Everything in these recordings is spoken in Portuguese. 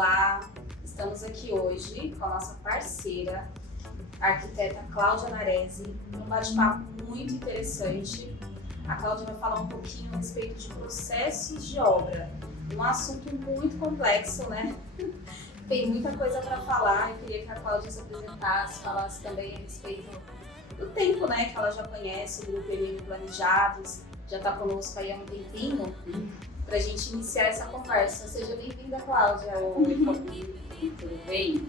Olá, estamos aqui hoje com a nossa parceira, a arquiteta Cláudia Naresi, um bate-papo muito interessante. A Cláudia vai falar um pouquinho a respeito de processos de obra, um assunto muito complexo, né? Tem muita coisa para falar. Eu queria que a Cláudia se apresentasse, falasse também a respeito do tempo, né, que ela já conhece, do grupo Emílio Planejados, já está conosco aí há um tempinho, para a gente iniciar essa conversa. Seja bem-vinda, Cláudia. Oi, Fabi, tudo bem?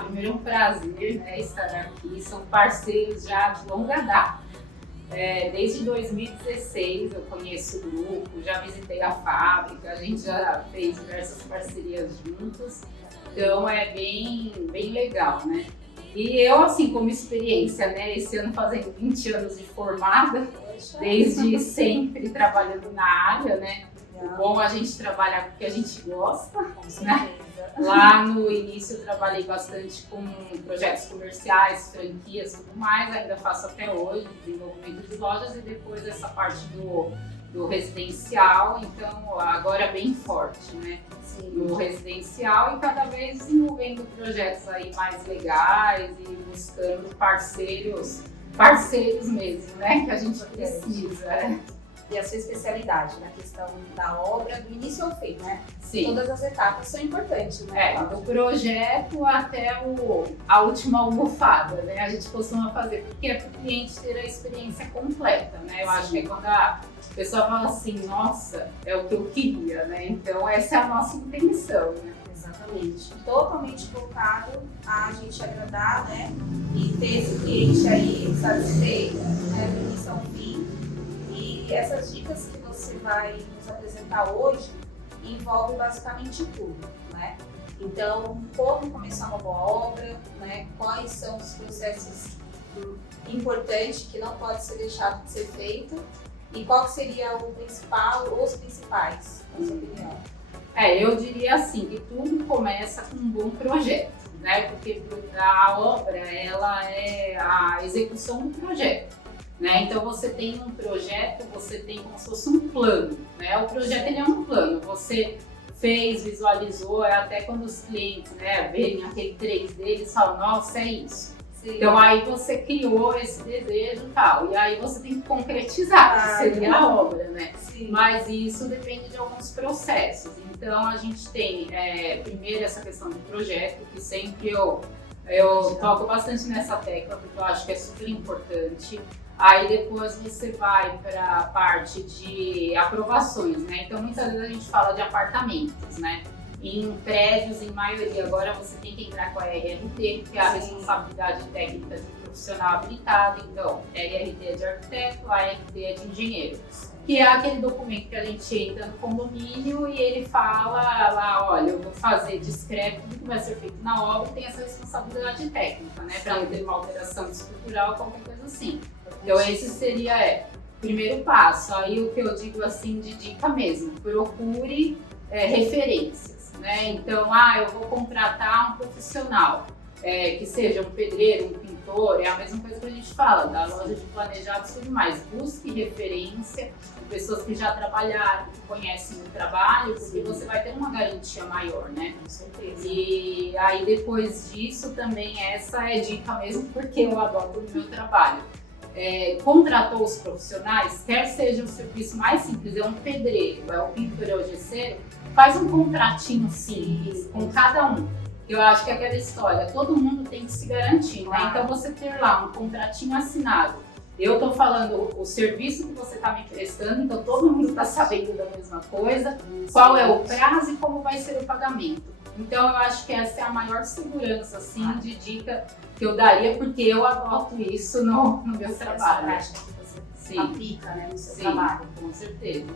Primeiro é um prazer, né, estar aqui, são parceiros já de longa data. Desde 2016 eu conheço o grupo, já visitei a fábrica, a gente já fez diversas parcerias juntos, então é bem legal, né? E eu, assim, como experiência, né, esse ano fazendo 20 anos de formada, desde sempre trabalhando na área, né? O bom é a gente trabalhar com o que a gente gosta, né? Lá no início eu trabalhei bastante com projetos comerciais, franquias, tudo mais, ainda faço até hoje, desenvolvimento de lojas e depois essa parte do residencial, então agora é bem forte, né? Sim. No residencial e cada vez desenvolvendo projetos aí mais legais e buscando parceiros mesmo, né? Que a gente precisa. E a sua especialidade na questão da obra, do início ao fim, né? Sim. Todas as etapas são importantes, né? Do projeto até a última almofada, né? A gente costuma fazer, porque é para o cliente ter a experiência completa, né? Eu acho que é quando a pessoa fala assim, nossa, é o que eu queria, né? Então essa é a nossa intenção, né? Exatamente. Totalmente focado a gente agradar, né? E ter esse cliente aí satisfeito, né? Do início ao fim. E essas dicas que você vai nos apresentar hoje envolvem basicamente tudo, né? Então, como começar uma boa obra, né? Quais são os processos importantes que não pode ser deixado de ser feito e qual que seria o principal, os principais, na sua opinião? Eu diria assim, que tudo começa com um bom projeto, né? Porque a obra, ela é a execução do projeto. Né? Então você tem um projeto, você tem como se fosse um plano, né? O projeto ele é um plano, você fez, visualizou, até quando os clientes, né, verem aquele 3D, eles falam, nossa, é isso. Sim. Então aí você criou esse desejo e tal, e aí você tem que concretizar, que seria a obra, né? Sim. Mas isso depende de alguns processos. Então a gente tem primeiro essa questão do projeto, que sempre eu toco bastante nessa tecla, porque eu acho que é super importante. Aí depois você vai para a parte de aprovações, né? Então muitas vezes a gente fala de apartamentos, né? Em prédios, em maioria, agora você tem que entrar com a RRT, que é a responsabilidade técnica de profissional habilitado. Então, RRT é de arquiteto, ART é de engenheiro. Que é aquele documento que a gente entra no condomínio e ele fala lá, olha, eu vou fazer discreto tudo que vai ser feito na obra e tem essa responsabilidade técnica, né? Para não ter uma alteração estrutural, qualquer coisa assim. Então esse seria o primeiro passo. Aí o que eu digo assim de dica mesmo, procure referências, né? Então, eu vou contratar um profissional, que seja um pedreiro, um pintor, é a mesma coisa que a gente fala, da loja de planejados e tudo mais. Busque referência de pessoas que já trabalharam, que conhecem o trabalho, porque você vai ter uma garantia maior, né? Com certeza. E aí depois disso também essa é dica mesmo, porque eu adoto no meu trabalho. Contratou os profissionais, quer seja o serviço mais simples, é um pedreiro, é um pintor, é o gesseiro, faz um contratinho simples com cada um. Eu acho que é aquela história, todo mundo tem que se garantir, né? Então você ter lá um contratinho assinado, eu estou falando o serviço que você está me prestando, então todo mundo está sabendo da mesma coisa, qual é o prazo e como vai ser o pagamento. Então eu acho que essa é a maior segurança assim, de dica que eu daria, porque eu adoto isso no meu trabalho. Essa prática que você aplica, né, no seu trabalho. Com certeza.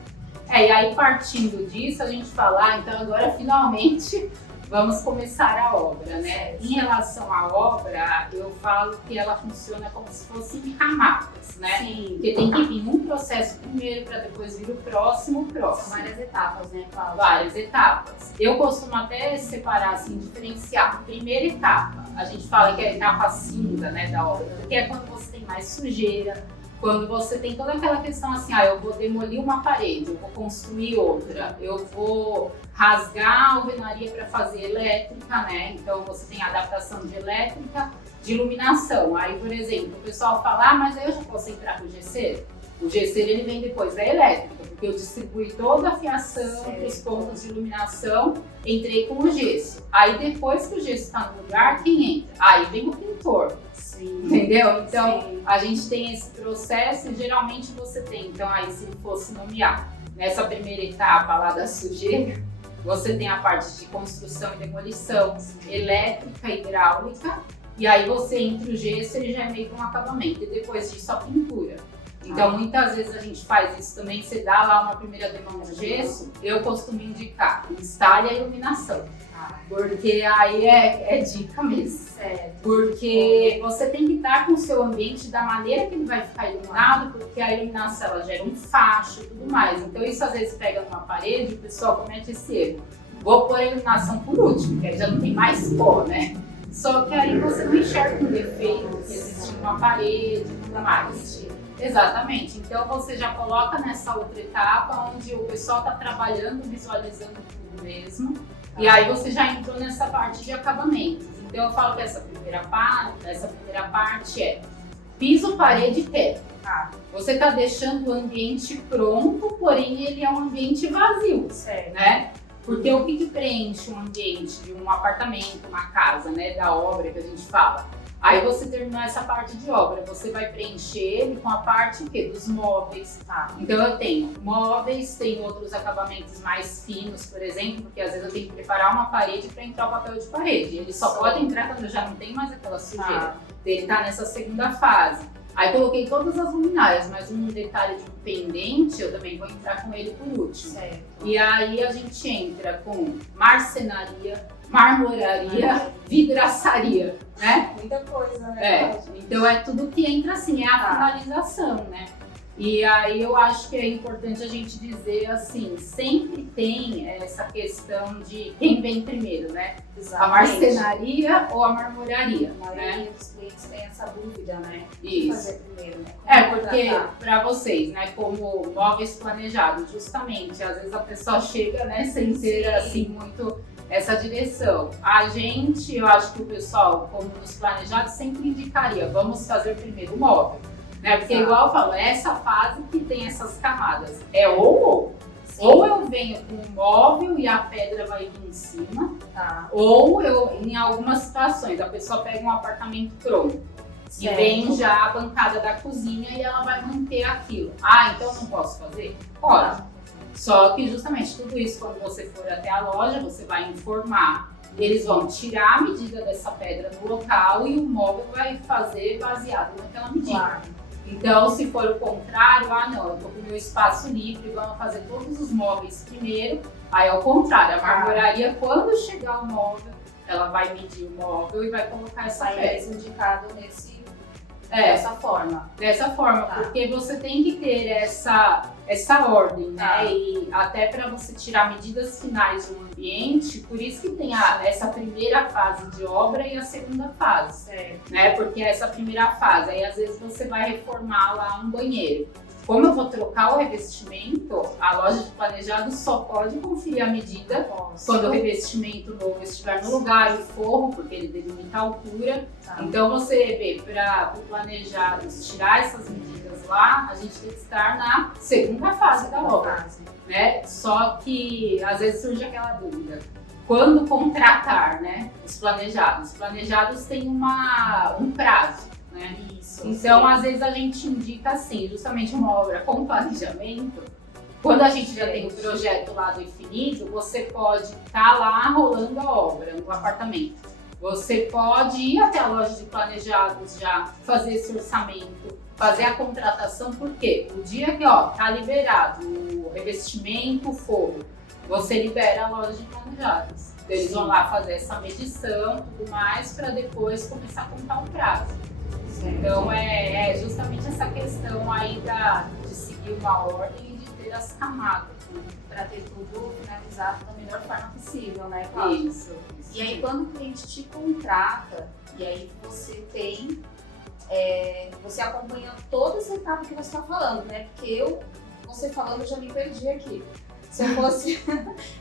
E aí partindo disso a gente fala, então agora finalmente vamos começar a obra, né? Em relação à obra, eu falo que ela funciona como se fosse em camadas, né? Sim. Porque tem que vir um processo primeiro para depois vir o próximo. São várias etapas, né, Cláudia? Várias etapas. Eu costumo até separar, assim, diferenciar. Primeira etapa, a gente fala que é a etapa cinza, né, da obra, porque é quando você tem mais sujeira, quando você tem toda aquela questão assim, eu vou demolir uma parede, eu vou construir outra, eu vou rasgar a alvenaria para fazer elétrica, né? Então você tem a adaptação de elétrica, de iluminação. Aí, por exemplo, o pessoal fala, mas aí eu já posso entrar com o gesseiro? O gesseiro ele vem depois da elétrica, porque eu distribuí toda a fiação para os pontos de iluminação, entrei com o gesso. Aí depois que o gesso está no lugar, quem entra? Aí vem o pintor. Sim. Entendeu? Então, Sim. a gente tem esse processo e geralmente você tem. Então, aí se fosse nomear nessa primeira etapa lá da sujeira, você tem a parte de construção e demolição, elétrica e hidráulica, e aí você entra o gesso, ele já é meio que um acabamento, e depois disso a pintura. Então, muitas vezes a gente faz isso também, você dá lá uma primeira demão de gesso, eu costumo indicar, instale a iluminação. Porque aí é dica mesmo. Certo. Porque você tem que estar com o seu ambiente da maneira que ele vai ficar iluminado, porque a iluminação ela gera um facho e tudo mais. Então isso às vezes pega numa parede e o pessoal comete esse erro. Vou pôr a iluminação por último, que aí já não tem mais pó, né? Só que aí você não enxerga um defeito que existe numa parede e tudo mais. Exatamente. Então você já coloca nessa outra etapa onde o pessoal está trabalhando, visualizando tudo mesmo. E aí você já entrou nessa parte de acabamentos. Então eu falo que essa primeira parte é piso, parede e teto. Você está deixando o ambiente pronto, porém ele é um ambiente vazio, Certo. né? Porque o que preenche um ambiente de um apartamento, uma casa, né, da obra que a gente fala? Aí você terminou essa parte de obra, você vai preencher ele com a parte o quê? Dos móveis. Então eu tenho móveis, tenho outros acabamentos mais finos, por exemplo, porque às vezes eu tenho que preparar uma parede para entrar o papel de parede. Ele só pode entrar quando já não tem mais aquela sujeira. Ele tá nessa segunda fase. Aí coloquei todas as luminárias, mas um detalhe de um pendente eu também vou entrar com ele por último. Certo. E aí a gente entra com marcenaria, marmoraria, vidraçaria, né? Muita coisa, né? Então é tudo que entra assim, é a finalização, né? E aí eu acho que é importante a gente dizer assim, sempre tem essa questão de quem vem primeiro, né? Exatamente. A marcenaria ou a marmoraria, A né? maioria dos clientes tem essa dúvida, né? O que Isso. fazer primeiro, né? Porque para vocês, né, como móveis planejados, justamente, às vezes a pessoa chega, né, sem ter assim muito essa direção. A gente, eu acho que o pessoal, como nos planejados, sempre indicaria, vamos fazer primeiro o móvel, né? Porque igual eu falo, é essa fase que tem essas camadas, é ou. Ou eu venho com o móvel e a pedra vai vir em cima, ou eu, em algumas situações, a pessoa pega um apartamento pronto. E vem já a bancada da cozinha e ela vai manter aquilo. Então eu não posso fazer? Pode. Só que justamente tudo isso, quando você for até a loja, você vai informar. Eles vão tirar a medida dessa pedra no local e o móvel vai fazer baseado naquela medida. Então, se for o contrário, não, eu tô com o meu espaço livre, vamos fazer todos os móveis primeiro. Aí é o contrário, a marmoraria, quando chegar o móvel, ela vai medir o móvel e vai colocar essa pedra. Indicado dessa forma. Dessa forma, porque você tem que ter essa ordem, né? E até para você tirar medidas finais de um ambiente, por isso que tem essa primeira fase de obra e a segunda fase, né? Porque essa primeira fase, aí às vezes você vai reformar lá um banheiro. Como eu vou trocar o revestimento, a loja de planejado só pode conferir a medida quando o revestimento novo estiver no lugar, o forro, porque ele delimita a altura. Então você vê, para o planejado tirar essas medidas lá, a gente tem que estar na segunda fase da obra, né? Só que às vezes surge aquela dúvida. Quando contratar, né, os planejados? Os planejados têm um prazo. Né? Então, às vezes a gente indica assim, justamente uma obra com planejamento, quando a gente já tem o projeto lá definido, você pode estar lá rolando a obra no apartamento. Você pode ir até a loja de planejados já, fazer esse orçamento, fazer a contratação, porque o dia que tá liberado o revestimento, o forro, você libera a loja de planejados. Eles vão lá fazer essa medição e tudo mais, para depois começar a contar um prazo. Então é justamente essa questão aí de seguir uma ordem e de ter as camadas, né? Para ter tudo finalizado da melhor forma possível, né, Cláudia? Isso. E aí quando o cliente te contrata, e aí você tem, você acompanha toda essa etapa que você está falando, né? Porque você falando, eu já me perdi aqui. Se eu fosse,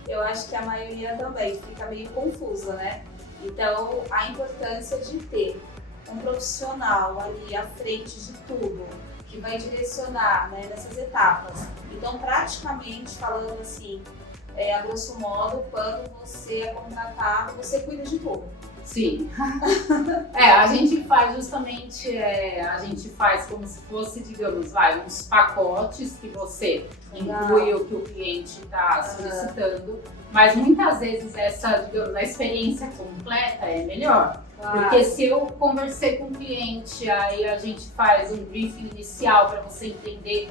eu acho que a maioria também fica meio confusa, né? Então, a importância de ter um profissional ali à frente de tudo, que vai direcionar, né, nessas etapas. Então, praticamente, falando assim, a grosso modo, quando você é contratado, você cuida de tudo. Sim. A gente faz justamente, a gente faz como se fosse, digamos, uns pacotes que você inclui o que o cliente está solicitando, mas muitas vezes digamos, a experiência completa é melhor. Porque se eu conversei com o cliente, aí a gente faz um briefing inicial para você entender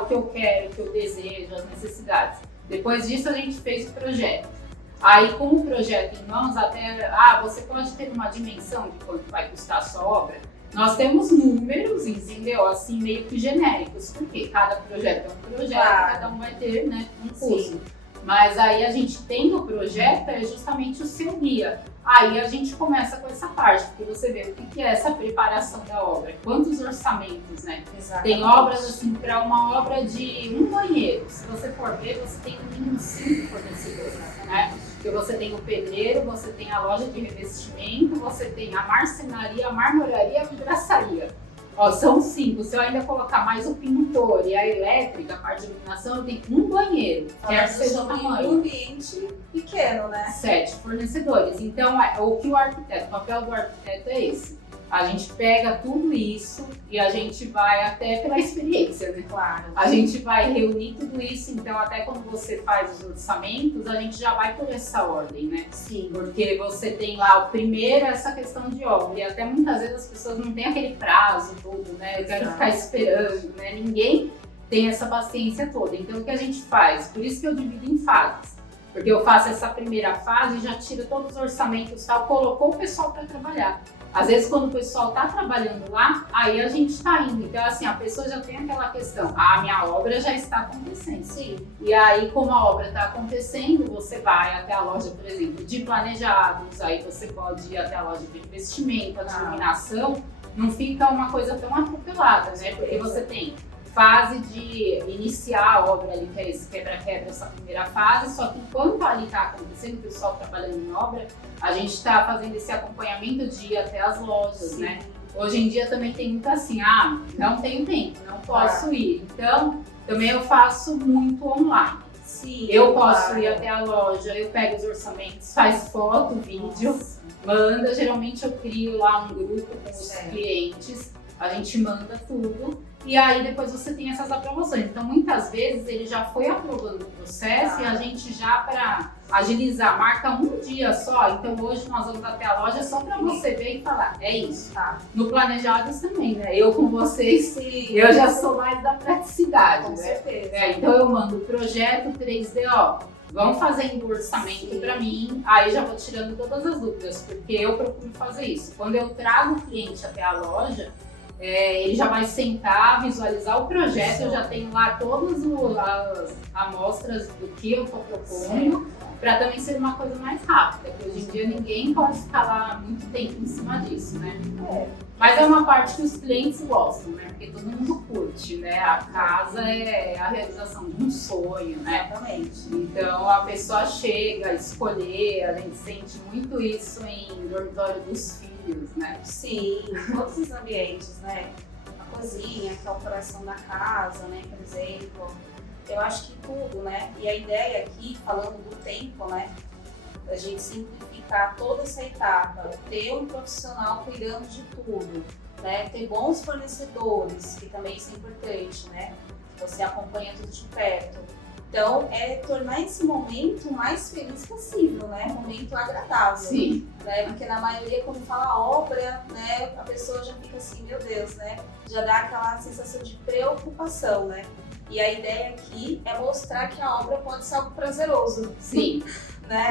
o que eu quero, o que eu desejo, as necessidades. Depois disso a gente fez o projeto. Aí com o projeto em mãos, até você pode ter uma dimensão de quanto vai custar a sua obra. Nós temos números, entendeu? Assim, meio que genéricos, porque cada projeto é um projeto, cada um vai ter, né, um custo. Sim. Mas aí a gente tem o projeto, é justamente o seu guia. Aí a gente começa com essa parte, porque você vê o que é essa preparação da obra, quantos orçamentos, né? Exatamente. Tem obras assim, para uma obra de um banheiro, se você for ver, você tem no mínimo 5 fornecedores, né? Porque você tem o pedreiro, você tem a loja de revestimento, você tem a marcenaria, a marmoraria e a vidraçaria. São 5. Se eu ainda colocar mais o pintor e a elétrica, a parte de iluminação, eu tenho um banheiro, quer seja o tamanho. Um ambiente pequeno, né? 7 fornecedores. Então, o papel do arquiteto é esse. A gente pega tudo isso e a gente vai até pela experiência, né? Claro. A gente vai reunir tudo isso, então até quando você faz os orçamentos, a gente já vai por essa ordem, né? Sim. Porque você tem lá, primeiro, essa questão de obra, e até muitas vezes as pessoas não têm aquele prazo todo, né? Eu quero ficar esperando, né? Ninguém tem essa paciência toda. Então o que a gente faz? Por isso que eu divido em fases. Porque eu faço essa primeira fase e já tiro todos os orçamentos, tal, colocou o pessoal para trabalhar. Às vezes, quando o pessoal está trabalhando lá, aí a gente está indo. Então, assim, a pessoa já tem aquela questão, minha obra já está acontecendo. Sim. E aí, como a obra está acontecendo, você vai até a loja, por exemplo, de planejados, aí você pode ir até a loja de investimento, a de iluminação, não fica uma coisa tão atropelada, né? Porque você tem fase de iniciar a obra ali, que é esse quebra-quebra, essa primeira fase, só que enquanto ali está acontecendo, o pessoal trabalhando em obra, a gente está fazendo esse acompanhamento de ir até as lojas, sim, né? Hoje em dia também tem muito assim, não tenho tempo, não posso ir. Então, também eu faço muito online. Sim, eu posso ir até a loja, eu pego os orçamentos, faz foto, vídeo, manda. Geralmente eu crio lá um grupo com os clientes, a gente manda tudo. E aí depois você tem essas aprovações. Então muitas vezes ele já foi aprovando o processo e a gente já, para agilizar, marca um dia só. Então hoje nós vamos até a loja só para você ver e falar, é isso. No planejados também, né? Eu com vocês, sim, eu já sou mais da praticidade, com né? certeza. Então eu mando o projeto 3D, vão fazendo o orçamento para mim, aí já vou tirando todas as dúvidas, porque eu procuro fazer isso. Quando eu trago o cliente até a loja, ele já vai sentar, visualizar o projeto, eu já tenho lá todas as amostras do que eu estou propondo, para também ser uma coisa mais rápida, porque hoje em dia ninguém pode ficar lá muito tempo em cima disso, né? Mas é uma parte que os clientes gostam, né? Porque todo mundo curte, né? A casa é a realização de um sonho, né? Exatamente. Então a pessoa chega a escolher, a gente sente muito isso em dormitório dos filhos, né? Sim, todos os ambientes, né? A cozinha, que é o coração da casa, né? Por exemplo. Eu acho que tudo, né? E a ideia aqui, falando do tempo, né? A gente simplificar toda essa etapa, ter um profissional cuidando de tudo, né? Ter bons fornecedores, que também isso é importante, né? Você acompanha tudo de perto. Então, é tornar esse momento mais feliz possível, né? Momento agradável. Sim. Né? Porque na maioria, quando fala obra, né? A pessoa já fica assim, meu Deus, né? Já dá aquela sensação de preocupação, né? E a ideia aqui é mostrar que a obra pode ser algo prazeroso. Sim. Né?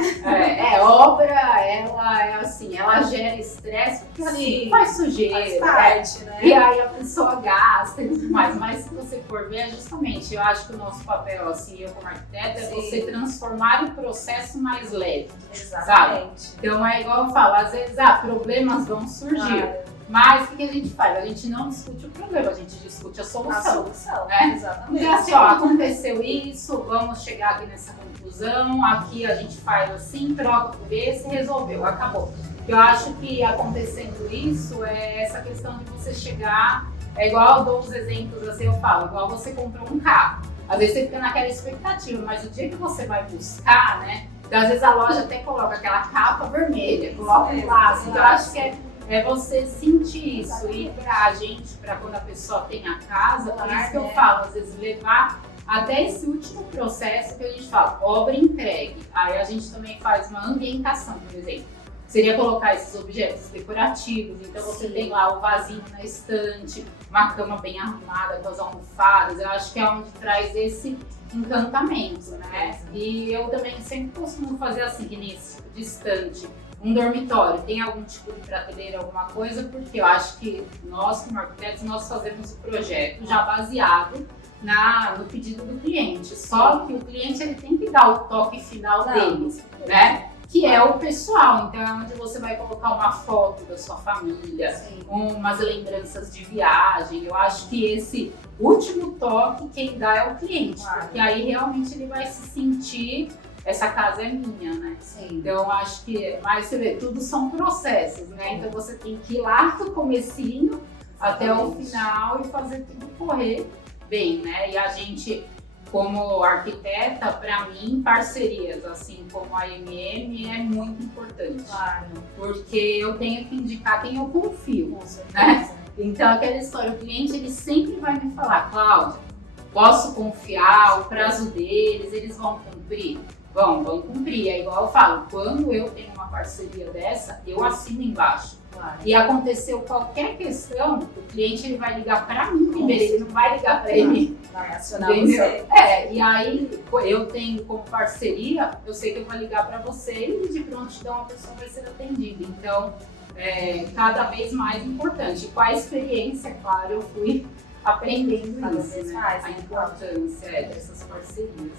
Obra, ela é assim, ela gera estresse, porque assim, faz sujeira, faz parte, né? E aí a pessoa gasta e tudo mais. Mas se você for ver, justamente, eu acho que o nosso papel, assim, eu como arquiteta, é você transformar o processo mais leve. Exatamente. Sabe? Então é igual eu falo, às vezes, problemas vão surgir. Mas o que a gente faz? A gente não discute o problema, a gente discute a solução. Né? Exatamente. Então assim, ó, aconteceu isso, vamos chegar aqui nessa conclusão, aqui a gente faz assim, troca por esse, resolveu, acabou. Eu acho que acontecendo isso é essa questão de você chegar, é igual eu dou os exemplos assim, eu falo, igual você comprou um carro. Às vezes você fica naquela expectativa, mas o dia que você vai buscar, né? Então, às vezes a loja até coloca aquela capa vermelha, coloca um laço. Então, eu acho que é você sentir isso. E pra gente, pra quando a pessoa tem a casa, por isso que eu falo, às vezes levar até esse último processo que a gente fala, obra entregue. Aí a gente também faz uma ambientação, por exemplo. Seria colocar esses objetos decorativos, então você tem lá o vasinho na estante, uma cama bem arrumada com as almofadas, eu acho que é onde traz esse encantamento, né? E eu também sempre costumo fazer assim, que nesse distante, um dormitório, tem algum tipo de prateleira, alguma coisa, porque eu acho que nós, como arquitetos, nós fazemos o projeto já baseado no pedido do cliente, só que o cliente ele tem que dar o toque final deles, né? Que é o pessoal, então é onde você vai colocar uma foto da sua família, umas lembranças de viagem. Eu acho que esse último toque quem dá é o cliente, porque aí realmente ele vai se sentir, essa casa é minha, né? Então eu acho que, mas você vê, tudo são processos, né? Então você tem que ir lá do comecinho até o final e fazer tudo correr bem, né? E a gente, como arquiteta, para mim, parcerias, assim como a MM, é muito importante. Claro. Porque eu tenho que indicar quem eu confio, né? Então, aquela história, o cliente, ele sempre vai me falar, Cláudia, posso confiar, o prazo deles, eles vão cumprir? Vão cumprir. É igual eu falo, quando eu tenho uma parceria dessa, eu assino embaixo. Claro. E aconteceu qualquer questão, o cliente ele vai ligar para mim primeiro, ele não vai ligar para ele. Vai acionar você. E aí eu tenho como parceria, eu sei que eu vou ligar para você e de prontidão a pessoa vai ser atendida. Então, cada vez mais importante. Com a experiência, claro, eu fui aprendendo isso, né? A importância dessas parcerias.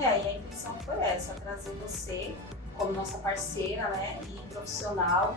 E a intenção foi essa, trazer você como nossa parceira, né, e profissional,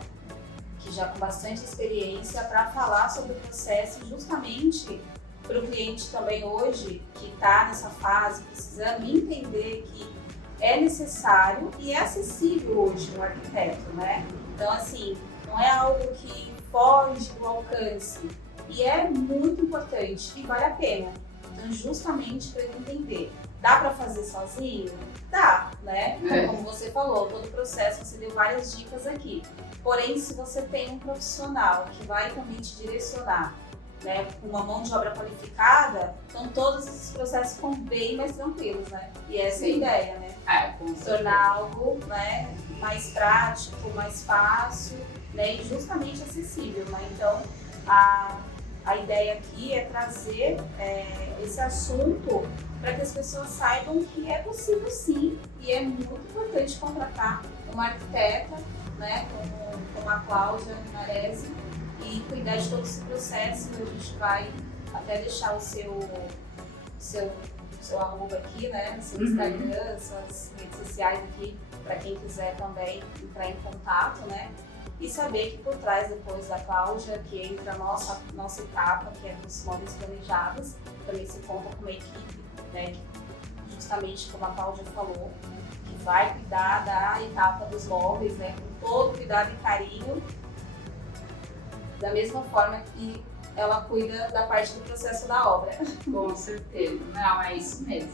que já com bastante experiência, para falar sobre o processo justamente para o cliente também hoje, que está nessa fase, precisando entender que é necessário e é acessível hoje no arquiteto, né? Então, assim, não é algo que foge do alcance e é muito importante e vale a pena. Então, justamente para ele entender. Dá para fazer sozinho? Dá, né? Como você falou, todo o processo, você deu várias dicas aqui. Porém, se você tem um profissional que vai também te direcionar, né, com uma mão de obra qualificada, então todos esses processos ficam bem mais tranquilos, né? E essa é a ideia, né? Tornar algo, né, mais prático, mais fácil, né, e justamente acessível, né? Então, a ideia aqui é trazer esse assunto para que as pessoas saibam que é possível sim, e é muito importante contratar uma arquiteta, né, como a Cláudia Narese, e cuidar de todo esse processo. A gente vai até deixar o seu arroba aqui, né, seu Instagram, suas redes sociais aqui, para quem quiser também entrar em contato, né, e saber que por trás depois da Cláudia, que entra a nossa etapa, que é dos móveis planejados, também se conta com uma equipe, né, que, justamente como a Cláudia falou, que vai cuidar da etapa dos móveis, né, com todo cuidado e carinho, da mesma forma que ela cuida da parte do processo da obra. Com certeza, não, é isso mesmo.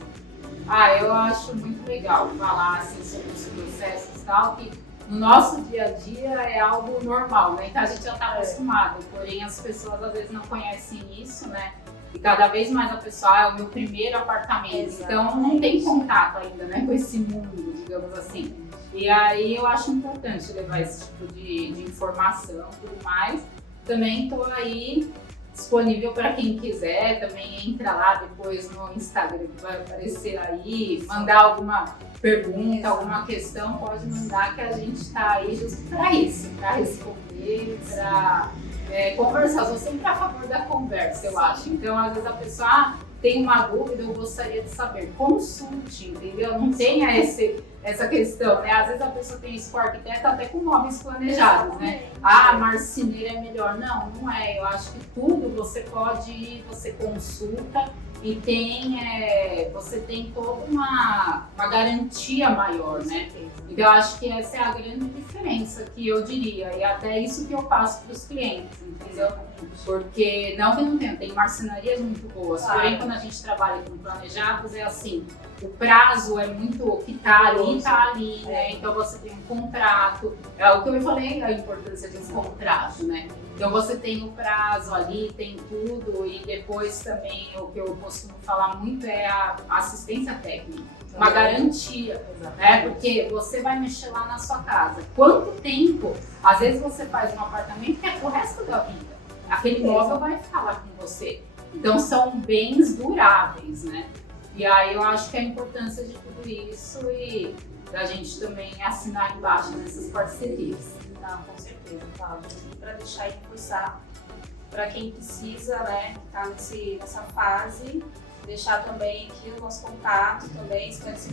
Eu acho muito legal falar assim, sobre os processos e tal, que no nosso dia a dia é algo normal, né? Então a gente já está acostumado, porém as pessoas às vezes não conhecem isso, né? E cada vez mais a pessoa, é o meu primeiro apartamento, então não tem contato ainda, né, com esse mundo, digamos assim. E aí eu acho importante levar esse tipo de informação e tudo mais. Também estou aí disponível para quem quiser, também entra lá depois no Instagram que vai aparecer aí, mandar alguma pergunta, alguma questão, pode mandar que a gente está aí justo para isso, para responder, para conversar. Eu sou sempre a favor da conversa, eu acho. Então, às vezes a pessoa, tem uma dúvida, eu gostaria de saber, consulte, entendeu? Não tenha essa questão, né? Às vezes a pessoa tem isso com arquiteto até com móveis planejados, né? Ah, marceneiro é melhor. Não, não é. Eu acho que tudo você pode ir, você consulta e você tem toda uma garantia maior, né? Então eu acho que essa é a grande diferença que eu diria, e até isso que eu passo para os clientes, entendeu? Porque não que não tenha, tem marcenarias muito boas, Claro. porém quando a gente trabalha com planejados é assim, o prazo é muito, o que tá ali, né? Então você tem um contrato, é o que eu falei, a importância de um contrato, né? Então você tem o prazo ali, tem tudo, e depois também o que eu costumo falar muito é a assistência técnica, uma garantia, né? Porque você vai mexer lá na sua casa. Quanto tempo? Às vezes você faz um apartamento que é pro resto da vida. Aquele imóvel vai ficar lá com você. Então são bens duráveis, né? E aí eu acho que a importância de tudo isso e da gente também assinar embaixo nessas parcerias. Não, com certeza, Cláudia. E para deixar e reforçar para quem precisa, né, que está nessa fase, deixar também aqui o nosso contato também, esclarecer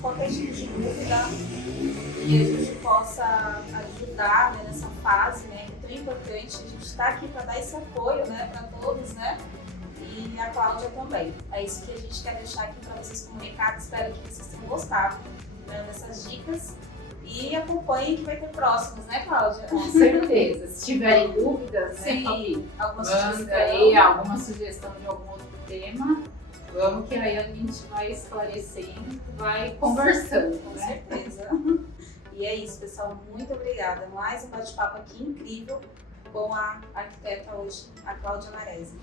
qualquer tipo de dúvida e a gente possa ajudar, né, nessa fase, né, que é tão importante. A gente está aqui para dar esse apoio, né, para todos, né, e a Cláudia também. É isso que a gente quer deixar aqui para vocês comunicar. Espero que vocês tenham gostado, né, dessas dicas. E acompanhem que vai ter próximos, né, Cláudia? Com certeza. Se tiverem dúvidas, Sim, né, Fabi? alguma Manda sugestão. aí alguma sugestão de algum outro tema. Vamos que aí a gente vai esclarecendo, vai conversando, Com né? certeza. E é isso, pessoal. Muito obrigada. Mais um bate-papo aqui incrível com a arquiteta hoje, a Cláudia Narese.